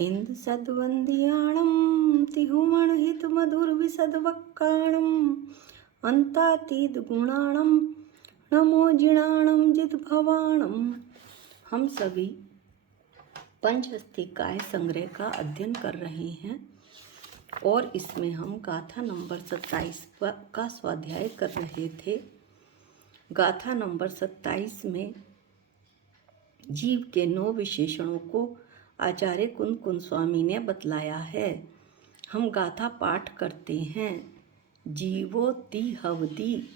इंद सद्वंदियाणं तिहुमणहितमधुरविशदवक्काणं अंतातीतगुणाणं नमो जिणाणं जितभवाणं। हम सभी पंचहस्तिकाय संग्रह का अध्ययन कर रहे हैं और इसमें हम गाथा नंबर 27 का स्वाध्याय कर रहे थे। गाथा नंबर 27 में जीव के 9 विशेषणों को आचार्य कुंद कुंद स्वामी ने बतलाया है। हम गाथा पाठ करते हैं। जीवो तिहवति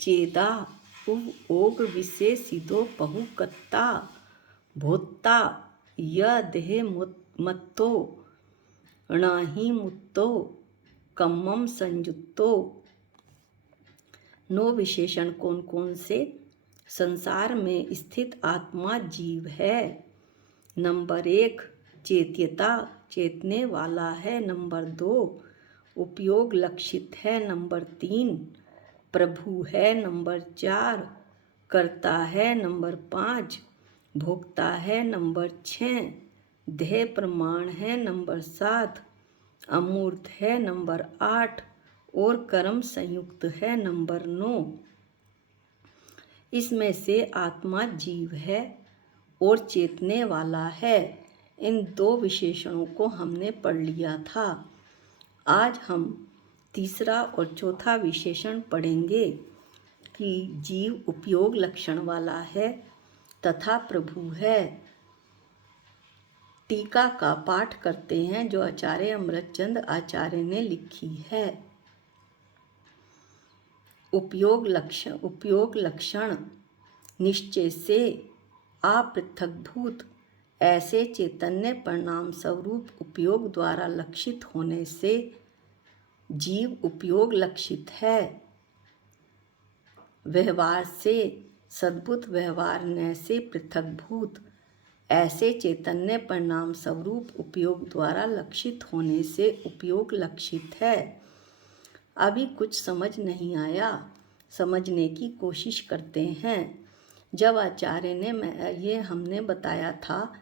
चेदा उव ओग विशेषिदो बहुकत्ता भोत्ता य देह मत्तो णाहि मुत्तो कम्मम संयुक्तो। 9 विशेषण कौन कौन से? संसार में स्थित आत्मा जीव है। नंबर 1 चेत्यता, चेतने वाला है। नंबर 2 उपयोग लक्षित है। नंबर 3 प्रभु है। नंबर 4 कर्ता है। नंबर 5 भोक्ता है। नंबर 6 देह प्रमाण है। नंबर 7 अमूर्त है। नंबर 8 और कर्म संयुक्त है। नंबर 9 इसमें से आत्मा जीव है और चेतने वाला है। इन 2 विशेषणों को हमने पढ़ लिया था। आज हम तीसरा और चौथा विशेषण पढ़ेंगे कि जीव उपयोग लक्षण वाला है तथा प्रभु है। टीका का पाठ करते हैं जो आचार्य अमृतचंद आचार्य ने लिखी है। उपयोग लक्षण निश्चय से अपृथकभूत ऐसे चैतन्य परिणाम स्वरूप उपयोग द्वारा लक्षित होने से जीव उपयोग लक्षित है। व्यवहार से सद्भुत व्यवहार न से पृथकभूत ऐसे चैतन्य परिणाम स्वरूप उपयोग द्वारा लक्षित होने से उपयोग लक्षित है। अभी कुछ समझ नहीं आया, समझने की कोशिश करते हैं। जब आचार्य ने ये हमने बताया था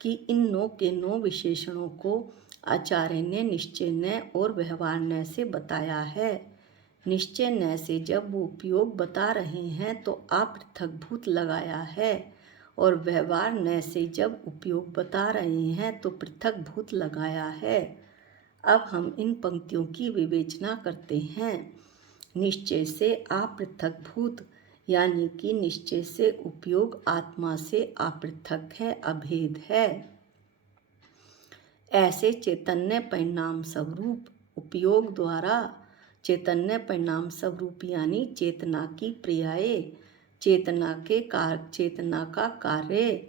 कि इन 9 के 9 विशेषणों को आचार्य ने निश्चय न और व्यवहार न से बताया है। निश्चय न से जब वो उपयोग बता रहे हैं तो अपृथकभूत लगाया है और व्यवहार न से जब उपयोग बता रहे हैं तो पृथकभूत लगाया है। अब हम इन पंक्तियों की विवेचना करते हैं। निश्चय से अपृथकभूत यानी कि निश्चय से उपयोग आत्मा से अपृथक है, अभेद है। ऐसे चैतन्य परिणाम स्वरूप उपयोग द्वारा चैतन्य परिणाम स्वरूप यानी चेतना की पर्याय, चेतना का कार्य,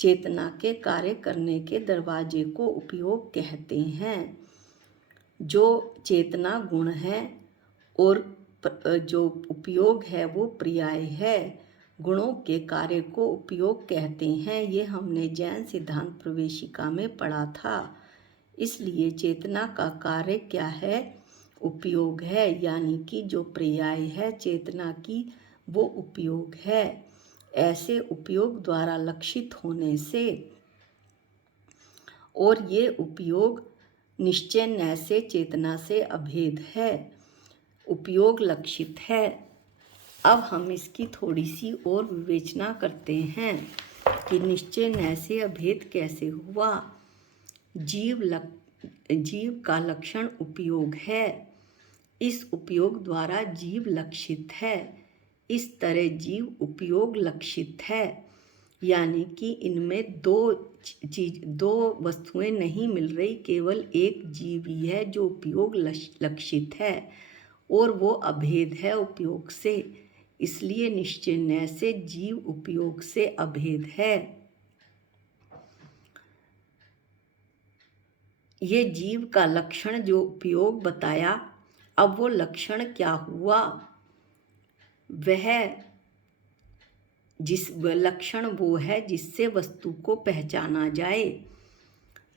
चेतना के कार्य करने के दरवाजे को उपयोग कहते हैं। जो चेतना गुण है और जो उपयोग है वो पर्याय है। गुणों के कार्य को उपयोग कहते हैं। ये हमने जैन सिद्धांत प्रवेशिका में पढ़ा था। इसलिए चेतना का कार्य क्या है? उपयोग है, यानी कि जो पर्याय है चेतना की वो उपयोग है। ऐसे उपयोग द्वारा लक्षित होने से और ये उपयोग निश्चय न से चेतना से अभेद है, उपयोग लक्षित है। अब हम इसकी थोड़ी सी और विवेचना करते हैं कि निश्चय न से अभेद कैसे हुआ। जीव का लक्षण उपयोग है। इस उपयोग द्वारा जीव लक्षित है। इस तरह जीव उपयोग लक्षित है, यानी कि इनमें दो वस्तुएं नहीं मिल रही, केवल एक जीव ही है जो उपयोग लक्षित है और वो अभेद है उपयोग से। इसलिए निश्चय न से जीव उपयोग से अभेद है। ये जीव का लक्षण जो उपयोग बताया, अब वो लक्षण क्या हुआ? वह जिस लक्षण वो है जिससे वस्तु को पहचाना जाए,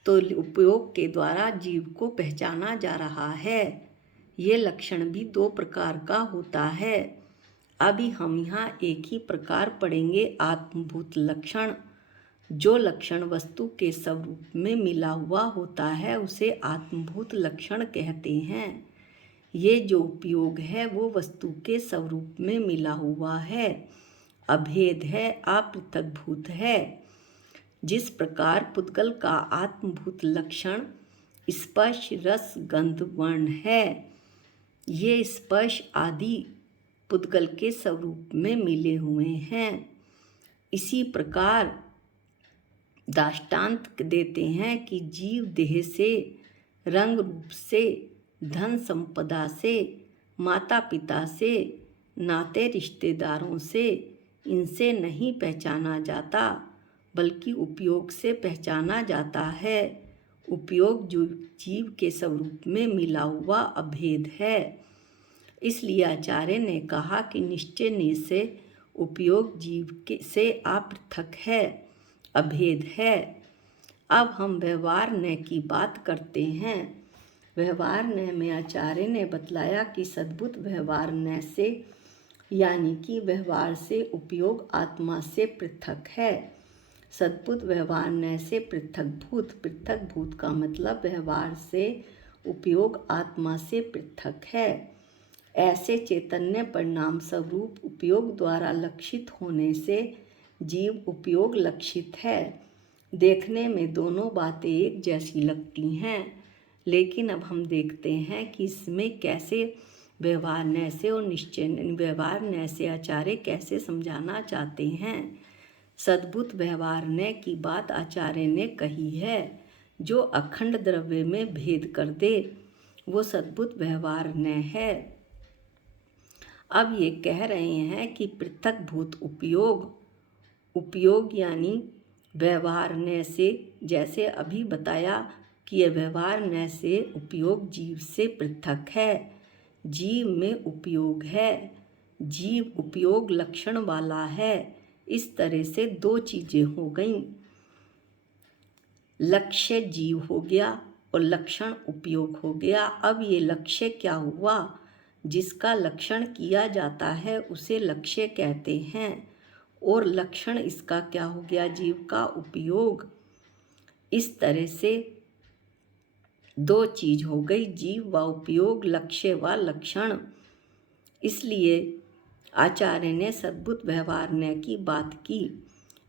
तो उपयोग के द्वारा जीव को पहचाना जा रहा है। ये लक्षण भी 2 प्रकार का होता है। अभी हम यहाँ एक ही प्रकार पढ़ेंगे, आत्मभूत लक्षण। जो लक्षण वस्तु के स्वरूप में मिला हुआ होता है उसे आत्मभूत लक्षण कहते हैं। ये जो उपयोग है वो वस्तु के स्वरूप में मिला हुआ है, अभेद है, अपृथकभूत है। जिस प्रकार पुद्गल का आत्मभूत लक्षण स्पर्श, रस, गंध, वर्ण है, ये स्पर्श आदि पुद्गल के स्वरूप में मिले हुए हैं। इसी प्रकार दृष्टांत देते हैं कि जीव देह से, रंग रूप से, धन संपदा से, माता पिता से, नाते रिश्तेदारों से, इनसे नहीं पहचाना जाता बल्कि उपयोग से पहचाना जाता है। उपयोग जो जीव के स्वरूप में मिला हुआ अभेद है। इसलिए आचार्य ने कहा कि निश्चय से उपयोग जीव के से अपृथक है, अभेद है। अब हम व्यवहार न्याय की बात करते हैं। व्यवहार न्याय में आचार्य ने बतलाया कि सद्भुत व्यवहार न्याय से यानी कि व्यवहार से उपयोग आत्मा से पृथक है। सद्भुत व्यवहार न्याय से पृथकभूत, पृथकभूत का मतलब व्यवहार से उपयोग आत्मा से पृथक है। ऐसे चैतन्य परिणाम स्वरूप उपयोग द्वारा लक्षित होने से जीव उपयोग लक्षित है। देखने में दोनों बातें एक जैसी लगती हैं, लेकिन अब हम देखते हैं कि इसमें कैसे व्यवहार न्याय से और निश्चय व्यवहार न्याय से आचार्य कैसे समझाना चाहते हैं। सद्भुत व्यवहार न्याय की बात आचार्य ने कही है। जो अखंड द्रव्य में भेद कर दे वो सद्भुत व्यवहार न्याय है। अब ये कह रहे हैं कि पृथकभूत उपयोग यानी व्यवहार न्याय से, जैसे अभी बताया कि यह व्यवहार न्याय से उपयोग जीव से पृथक है। जीव में उपयोग है, जीव उपयोग लक्षण वाला है। इस तरह से दो चीज़ें हो गईं, लक्ष्य जीव हो गया और लक्षण उपयोग हो गया। अब ये लक्ष्य क्या हुआ? जिसका लक्षण किया जाता है उसे लक्ष्य कहते हैं, और लक्षण इसका क्या हो गया? जीव का उपयोग। इस तरह से दो चीज हो गई, जीव व उपयोग, लक्ष्य व लक्षण। इसलिए आचार्य ने सद्भुत व्यवहार न्याय की बात की।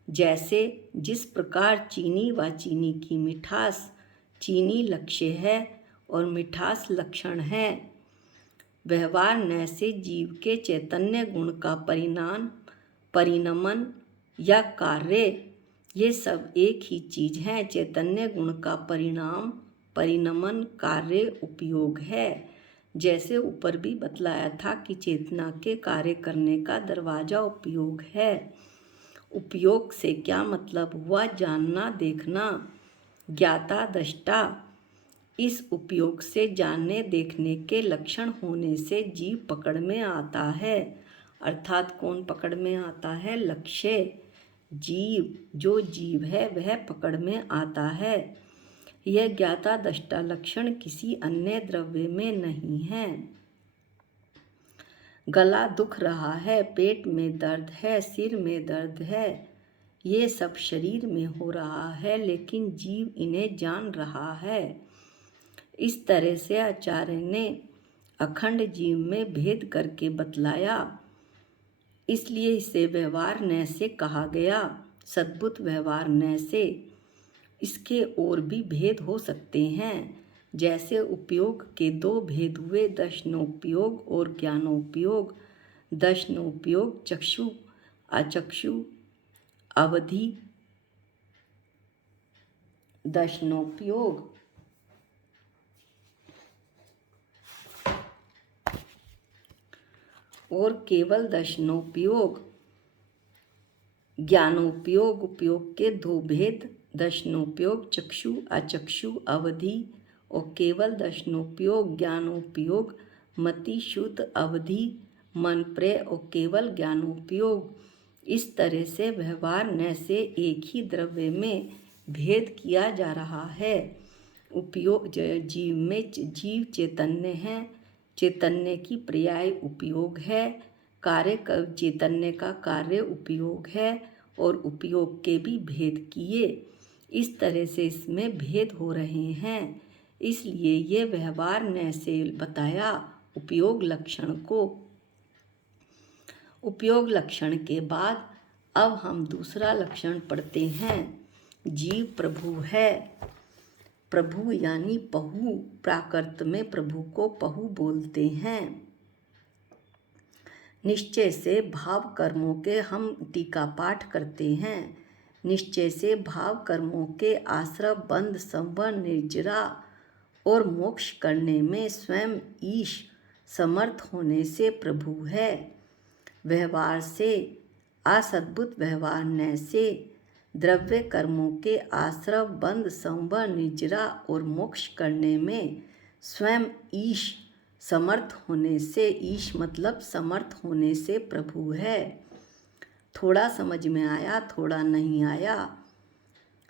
जैसे जिस प्रकार चीनी व चीनी की मिठास, चीनी लक्ष्य है और मिठास लक्षण है। व्यवहार न्याय से जीव के चैतन्य गुण का परिणमन या कार्य, ये सब एक ही चीज है। चैतन्य गुण का परिणमन कार्य उपयोग है। जैसे ऊपर भी बतलाया था कि चेतना के कार्य करने का दरवाजा उपयोग है। उपयोग से क्या मतलब हुआ? जानना, देखना, ज्ञाता, दृष्टा। इस उपयोग से जानने देखने के लक्षण होने से जीव पकड़ में आता है। अर्थात कौन पकड़ में आता है? लक्ष्य। जीव, जो जीव है वह पकड़ में आता है। यह ज्ञाता दृष्टा लक्षण किसी अन्य द्रव्य में नहीं है। गला दुख रहा है, पेट में दर्द है, सिर में दर्द है, ये सब शरीर में हो रहा है, लेकिन जीव इन्हें जान रहा है। इस तरह से आचार्य ने अखंड जीव में भेद करके बतलाया। इसलिए इसे व्यवहार न्याय से कहा गया, सद्भुत व्यवहार न्याय से। इसके और भी भेद हो सकते हैं। जैसे उपयोग के दो भेद हुए, दर्शनोपयोग और ज्ञानोपयोग। दर्शनोपयोग चक्षु अचक्षु अवधि, दर्शनोपयोग और केवल दर्शनोपयोग। ज्ञानोपयोग, उपयोग के दो भेद, दर्शनोपयोग चक्षु अचक्षु अवधि और केवल दर्शनोपयोग ज्ञानोपयोग मति शुद्ध अवधि मन प्रय और केवल ज्ञानोपयोग। इस तरह से व्यवहार न्याय से एक ही द्रव्य में भेद किया जा रहा है। उपयोग जीव में जीव चैतन्य है, चैतन्य की पर्याय उपयोग है। कार्य चैतन्य का कार्य उपयोग है और उपयोग के भी भेद किए। इस तरह से इसमें भेद हो रहे हैं, इसलिए ये व्यवहार न्याय से बताया उपयोग लक्षण को। उपयोग लक्षण के बाद अब हम दूसरा लक्षण पढ़ते हैं। जीव प्रभु है। प्रभु यानी पहु, प्राकृत में प्रभु को पहु बोलते हैं। निश्चय से भाव कर्मों के हम टीका पाठ करते हैं। निश्चय से भाव कर्मों के आश्रव, बंध, संवर, निर्जरा और मोक्ष करने में स्वयं ईश समर्थ होने से प्रभु है। व्यवहार से असद्भुत व्यवहार न्याय से द्रव्य कर्मों के आश्रव, बंध, संवर, निर्जरा और मोक्ष करने में स्वयं ईश समर्थ होने से, ईश मतलब समर्थ होने से प्रभु है। थोड़ा समझ में आया, थोड़ा नहीं आया,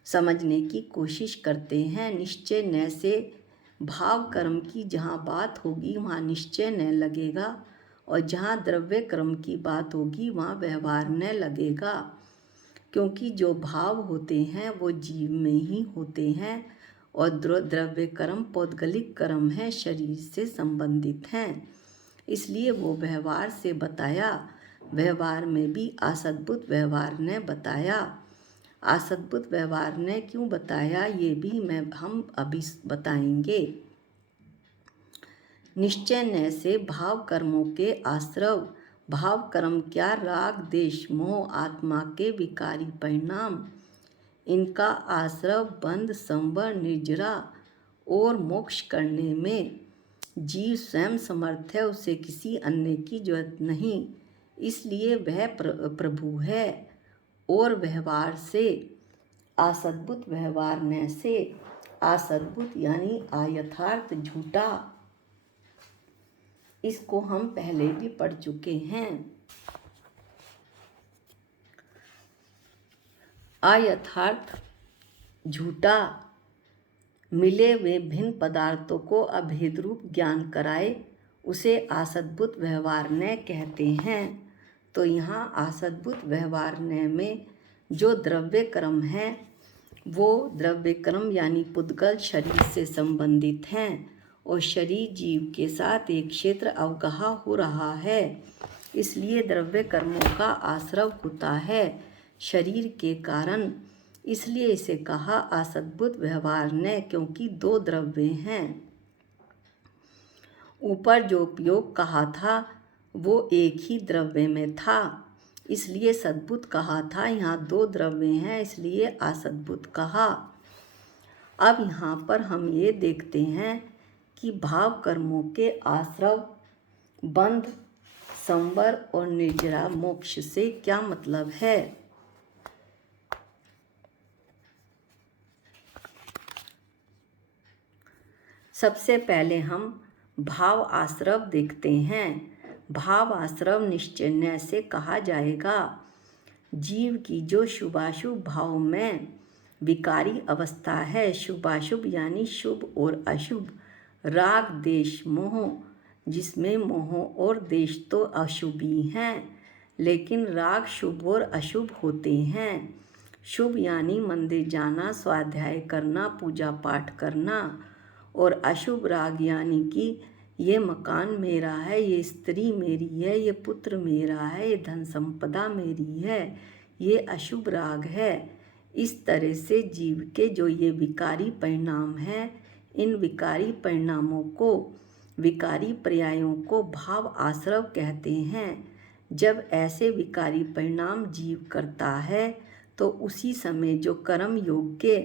समझने की कोशिश करते हैं। निश्चय न्याय से भाव कर्म की जहाँ बात होगी वहाँ निश्चय न्याय लगेगा, और जहाँ द्रव्य कर्म की बात होगी वहाँ व्यवहार न्याय लगेगा, क्योंकि जो भाव होते हैं वो जीव में ही होते हैं और द्रव्य कर्म पौद्गलिक कर्म है, शरीर से संबंधित हैं, इसलिए वो व्यवहार से बताया। व्यवहार में भी असद्भुत व्यवहार ने बताया। असद्भुत व्यवहार ने क्यों बताया ये भी हम अभी बताएंगे। निश्चय न्याय से भाव कर्मों के आश्रव, भाव कर्म क्या, राग, देश, मोह, आत्मा के विकारी परिणाम, इनका आश्रव, बंध, संवर, निर्जरा और मोक्ष करने में जीव स्वयं समर्थ है, उसे किसी अन्य की जरूरत नहीं, इसलिए वह प्रभु है। और व्यवहार से असद्भुत व्यवहार न्याय से, असद्भुत यानी अयथार्थ, झूठा, इसको हम पहले भी पढ़ चुके हैं। अयथार्थ, झूठा, मिले हुए भिन्न पदार्थों को अभेद रूप ज्ञान कराए, उसे असद्भुत व्यवहार न्याय कहते हैं। तो यहाँ असद्भुत व्यवहार न्याय में जो द्रव्य कर्म है वो द्रव्य कर्म यानी पुद्गल शरीर से संबंधित हैं और शरीर जीव के साथ एक क्षेत्र अवगाह हो रहा है, इसलिए द्रव्य कर्मों का आश्रव होता है शरीर के कारण, इसलिए इसे कहा असद्भुत व्यवहार ने, क्योंकि दो द्रव्य हैं। ऊपर जो उपयोग कहा था वो एक ही द्रव्य में था, इसलिए सद्भुत कहा था। यहाँ दो द्रव्य हैं इसलिए असद्भुत कहा। अब यहाँ पर हम ये देखते हैं कि भाव कर्मों के आश्रव, बंध, संवर और निर्जरा मोक्ष से क्या मतलब है। सबसे पहले हम भाव आश्रव देखते हैं। भाव आश्रव निश्चय न्याय से कहा जाएगा। जीव की जो शुभाशुभ भाव में विकारी अवस्था है, शुभाशुभ यानी शुभ और अशुभ, राग, देश, मोह, जिसमें मोह और देश तो अशुभ ही हैं, लेकिन राग शुभ और अशुभ होते हैं। शुभ यानी मंदिर जाना, स्वाध्याय करना, पूजा पाठ करना, और अशुभ राग यानी कि ये मकान मेरा है, ये स्त्री मेरी है, ये पुत्र मेरा है, ये धन संपदा मेरी है, ये अशुभ राग है। इस तरह से जीव के जो ये विकारी परिणाम हैं, इन विकारी परिणामों को, विकारी पर्यायों को भाव आश्रव कहते हैं। जब ऐसे विकारी परिणाम जीव करता है तो उसी समय जो कर्म योग्य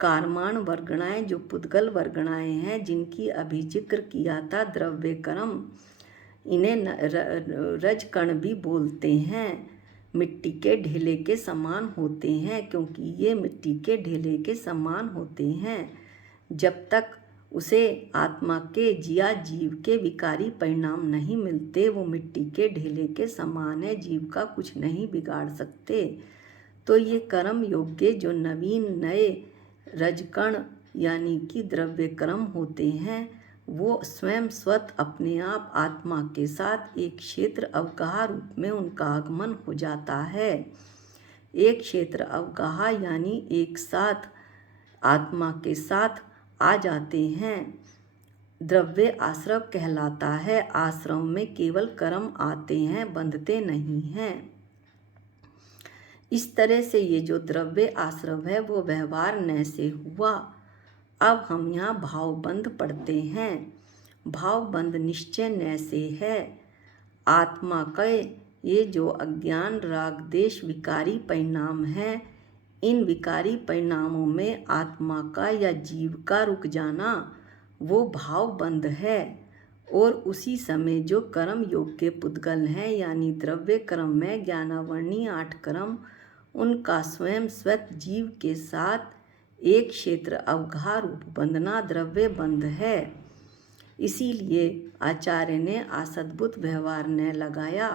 कारमान वर्गणाएं, जो पुद्गल वर्गणाएं हैं, जिनकी अभी जिक्र किया था द्रव्य कर्म, इन्हें रजकण भी बोलते हैं, मिट्टी के ढेले के समान होते हैं, क्योंकि ये मिट्टी के ढेले के समान होते हैं। जब तक उसे आत्मा के जिया जीव के विकारी परिणाम नहीं मिलते, वो मिट्टी के ढेले के समान है, जीव का कुछ नहीं बिगाड़ सकते। तो ये कर्म योग्य जो नवीन नए रजकण यानी कि द्रव्य कर्म होते हैं, वो स्वयं स्वतः अपने आप आत्मा के साथ एक क्षेत्र अवगाह रूप में उनका आगमन हो जाता है। एक क्षेत्र अवगाह यानी एक साथ आत्मा के साथ आ जाते हैं। द्रव्य आश्रव कहलाता है। आश्रम में केवल कर्म आते हैं, बंधते नहीं हैं। इस तरह से ये जो द्रव्य आश्रव है वो व्यवहार न से हुआ। अब हम यहाँ भावबंध पढ़ते हैं। भावबंध निश्चय न से है। आत्मा के ये जो अज्ञान राग देश विकारी परिणाम हैं, इन विकारी परिणामों में आत्मा का या जीव का रुक जाना वो भावबंध है। और उसी समय जो कर्म योग के पुद्गल हैं यानी द्रव्य कर्म में ज्ञानावरणी 8 कर्म, उनका स्वयं स्वत जीव के साथ एक क्षेत्र अवगाह रूप बंधना द्रव्य बंध है। इसीलिए आचार्य ने असद्भुत व्यवहार ने लगाया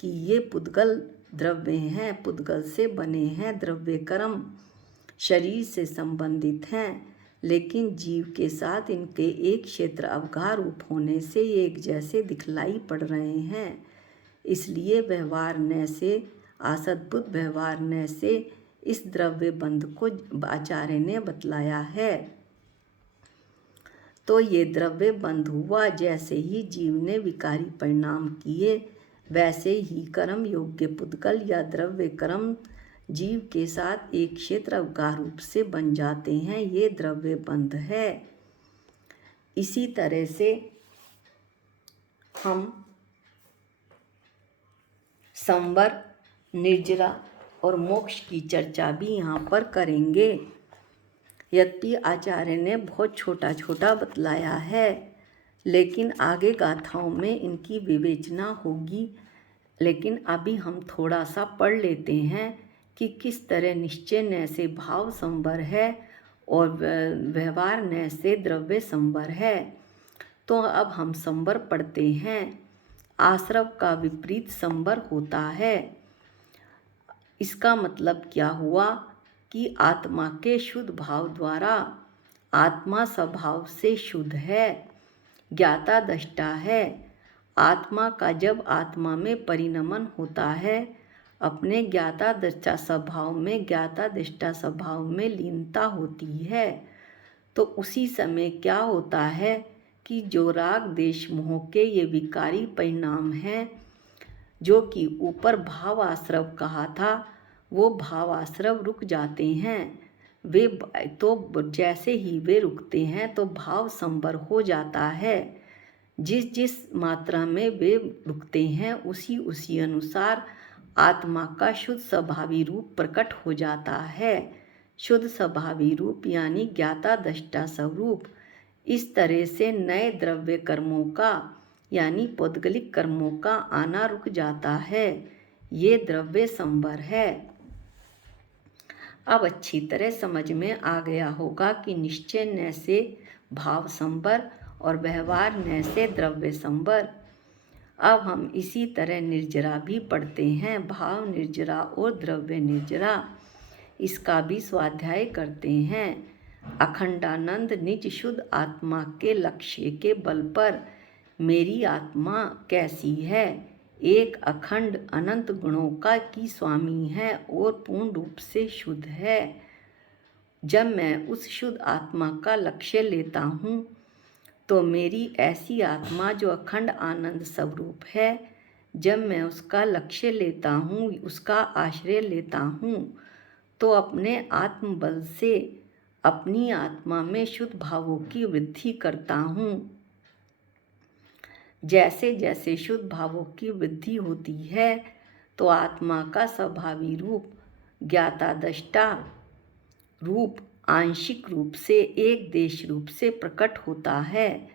कि ये पुद्गल द्रव्य हैं, पुद्गल से बने हैं, द्रव्य कर्म शरीर से संबंधित हैं, लेकिन जीव के साथ इनके एक क्षेत्र अवगाह रूप होने से ये एक जैसे दिखलाई पड़ रहे हैं। इसलिए व्यवहार न से, असद्भुत व्यवहार न से इस द्रव्य बंध को आचार्य ने बतलाया है। तो ये द्रव्य बंध हुआ। जैसे ही जीव ने विकारी परिणाम किए, वैसे ही कर्म योग्य पुद्गल या द्रव्य कर्म जीव के साथ एक क्षेत्र अवगाह रूप से बन जाते हैं। ये द्रव्य बंध है। इसी तरह से हम संवर, निर्जरा और मोक्ष की चर्चा भी यहाँ पर करेंगे। यद्यपि आचार्य ने बहुत छोटा छोटा बतलाया है, लेकिन आगे गाथाओं में इनकी विवेचना होगी। लेकिन अभी हम थोड़ा सा पढ़ लेते हैं कि किस तरह निश्चय न से भाव संवर है और व्यवहार न से द्रव्य संवर है। तो अब हम संवर पढ़ते हैं। आश्रव का विपरीत संवर होता है। इसका मतलब क्या हुआ कि आत्मा के शुद्ध भाव द्वारा, आत्मा स्वभाव से शुद्ध है, ज्ञाता दृष्टा है। आत्मा का जब आत्मा में परिणमन होता है, अपने ज्ञाता दृष्टा स्वभाव में, ज्ञाता दृष्टा स्वभाव में लीनता होती है, तो उसी समय क्या होता है कि जो राग देश मोह के ये विकारी परिणाम हैं, जो कि ऊपर भाव आश्रव कहा था, वो भाव आश्रव रुक जाते हैं। वे तो जैसे ही वे रुकते हैं तो भाव संवर हो जाता है। जिस जिस मात्रा में वे रुकते हैं उसी उसी अनुसार आत्मा का शुद्ध स्वभावी रूप प्रकट हो जाता है। शुद्ध स्वभावी रूप यानी ज्ञाता दृष्टा स्वरूप। इस तरह से नए द्रव्य कर्मों का यानी पौद्गलिक कर्मों का आना रुक जाता है। ये द्रव्य संवर है। अब अच्छी तरह समझ में आ गया होगा कि निश्चय न से भाव संवर और व्यवहार न से द्रव्य संवर। अब हम इसी तरह निर्जरा भी पढ़ते हैं। भाव निर्जरा और द्रव्य निर्जरा, इसका भी स्वाध्याय करते हैं। अखंडानंद निज शुद्ध आत्मा के लक्ष्य के बल पर मेरी आत्मा कैसी है, एक अखंड अनंत गुणों का की स्वामी है और पूर्ण रूप से शुद्ध है। जब मैं उस शुद्ध आत्मा का लक्ष्य लेता हूँ तो मेरी ऐसी आत्मा जो अखंड आनंद स्वरूप है, जब मैं उसका लक्ष्य लेता हूँ, उसका आश्रय लेता हूँ, तो अपने आत्मबल से अपनी आत्मा में शुद्ध भावों की वृद्धि करता हूँ। जैसे जैसे शुद्ध भावों की वृद्धि होती है तो आत्मा का स्वभावी रूप, ज्ञाता दृष्टा रूप आंशिक रूप से एक देश रूप से प्रकट होता है।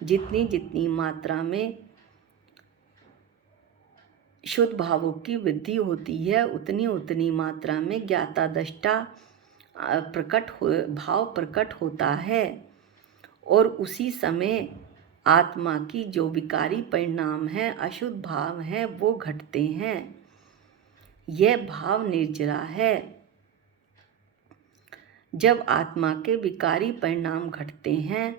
जितनी जितनी मात्रा में शुद्ध भावों की वृद्धि होती है, उतनी उतनी मात्रा में ज्ञाता दृष्टा भाव प्रकट होता है। और उसी समय आत्मा की जो विकारी परिणाम है, अशुद्ध भाव हैं, वो घटते हैं। यह भाव निर्जरा है। जब आत्मा के विकारी परिणाम घटते हैं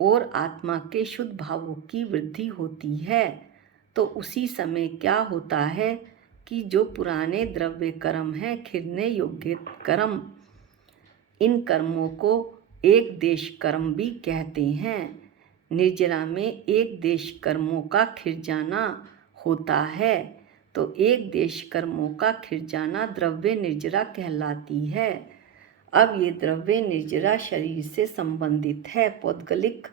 और आत्मा के शुद्ध भावों की वृद्धि होती है, तो उसी समय क्या होता है कि जो पुराने द्रव्य कर्म हैं, खिरने योग्य कर्म, इन कर्मों को एक देश कर्म भी कहते हैं। निर्जरा में एक देश कर्मों का खिर जाना होता है, तो एक देश कर्मों का खिर जाना द्रव्य निर्जरा कहलाती है। अब ये द्रव्य निर्जरा शरीर से संबंधित है। पौद्गलिक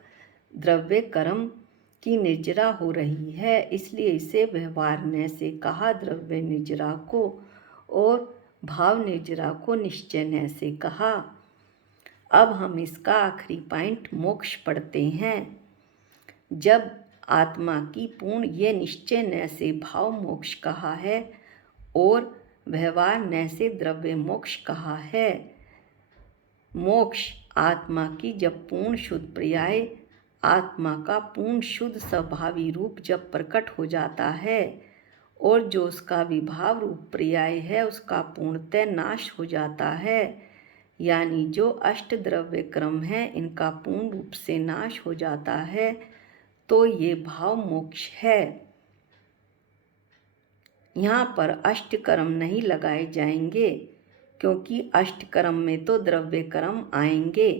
द्रव्य कर्म की निर्जरा हो रही है, इसलिए इसे व्यवहारण्य से कहा द्रव्य निर्जरा को, और भाव निर्जरा को निश्चयन्य से कहा। अब हम इसका आखिरी पॉइंट मोक्ष पढ़ते हैं। जब आत्मा की पूर्ण ये निश्चयन्य से भाव मोक्ष कहा है और व्यवहारण्य से द्रव्य मोक्ष कहा है। मोक्ष आत्मा की जब पूर्ण शुद्ध पर्याय, आत्मा का पूर्ण शुद्ध स्वभावी रूप जब प्रकट हो जाता है और जो उसका विभाव रूप पर्याय है उसका पूर्णतः नाश हो जाता है, यानी जो अष्ट द्रव्य क्रम है इनका पूर्ण रूप से नाश हो जाता है, तो ये भाव मोक्ष है। यहाँ पर अष्ट कर्म नहीं लगाए जाएंगे, क्योंकि अष्ट कर्म में तो द्रव्य कर्म आएंगे।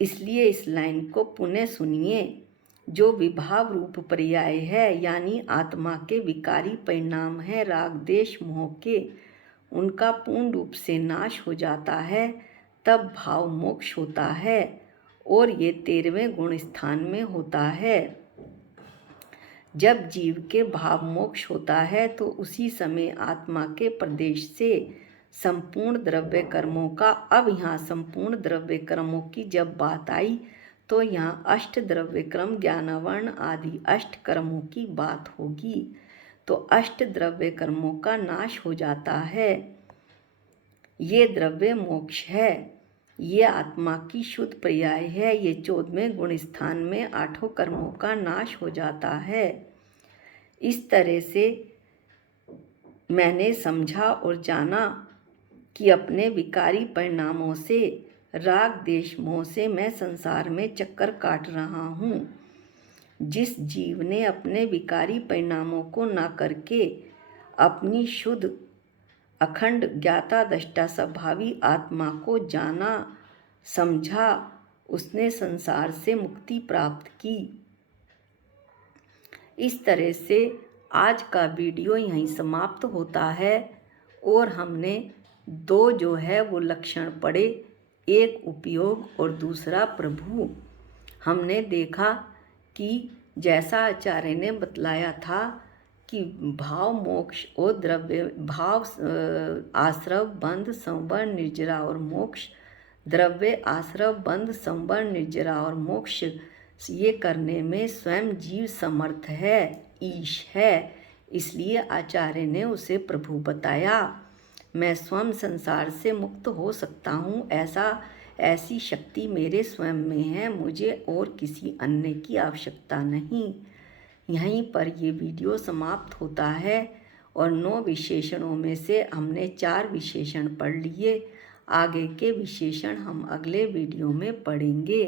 इसलिए इस लाइन को पुनः सुनिए। जो विभाव रूप पर्याय है, यानी आत्मा के विकारी परिणाम है राग देश मोह के, उनका पूर्ण रूप से नाश हो जाता है, तब भाव मोक्ष होता है, और ये 13वें गुण स्थान में होता है। जब जीव के भाव मोक्ष होता है तो उसी समय आत्मा के प्रदेश से संपूर्ण द्रव्य कर्मों का, अब यहाँ संपूर्ण द्रव्य कर्मों की जब बात आई तो यहाँ अष्ट द्रव्य क्रम, ज्ञानवर्ण आदि अष्ट कर्मों की बात होगी। तो अष्ट द्रव्य कर्मों का नाश हो जाता है, ये द्रव्य मोक्ष है। ये आत्मा की शुद्ध पर्याय है। ये 14वें गुण स्थान में 8 कर्मों का नाश हो जाता है। इस तरह से मैंने समझा और जाना कि अपने विकारी परिणामों से, राग देश मोह से मैं संसार में चक्कर काट रहा हूँ। जिस जीव ने अपने विकारी परिणामों को ना करके अपनी शुद्ध अखंड ज्ञाता दृष्टा स्वभावी आत्मा को जाना समझा, उसने संसार से मुक्ति प्राप्त की। इस तरह से आज का वीडियो यहीं समाप्त होता है, और हमने 2 जो है वो लक्षण पढ़े, एक उपयोग और दूसरा प्रभु। हमने देखा कि जैसा आचार्य ने बतलाया था कि भाव मोक्ष और द्रव्य भाव आश्रव बंध संवर निर्जरा और मोक्ष, द्रव्य आश्रव बंध संवर निर्जरा और मोक्ष ये करने में स्वयं जीव समर्थ है, ईश है, इसलिए आचार्य ने उसे प्रभु बताया। मैं स्वयं संसार से मुक्त हो सकता हूँ, ऐसी शक्ति मेरे स्वयं में है, मुझे और किसी अन्य की आवश्यकता नहीं। यहीं पर ये वीडियो समाप्त होता है, और 9 विशेषणों में से हमने 4 विशेषण पढ़ लिए। आगे के विशेषण हम अगले वीडियो में पढ़ेंगे।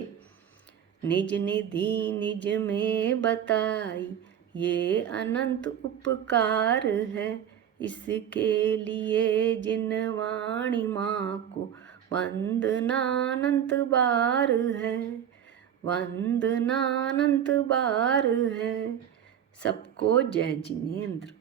निज निधि निज में बताई ये अनंत उपकार है, इसके लिए जिन वाणी माँ को वंदनानंत बार है, वंदनानंत बार है। सबको जय जिनेंद्र।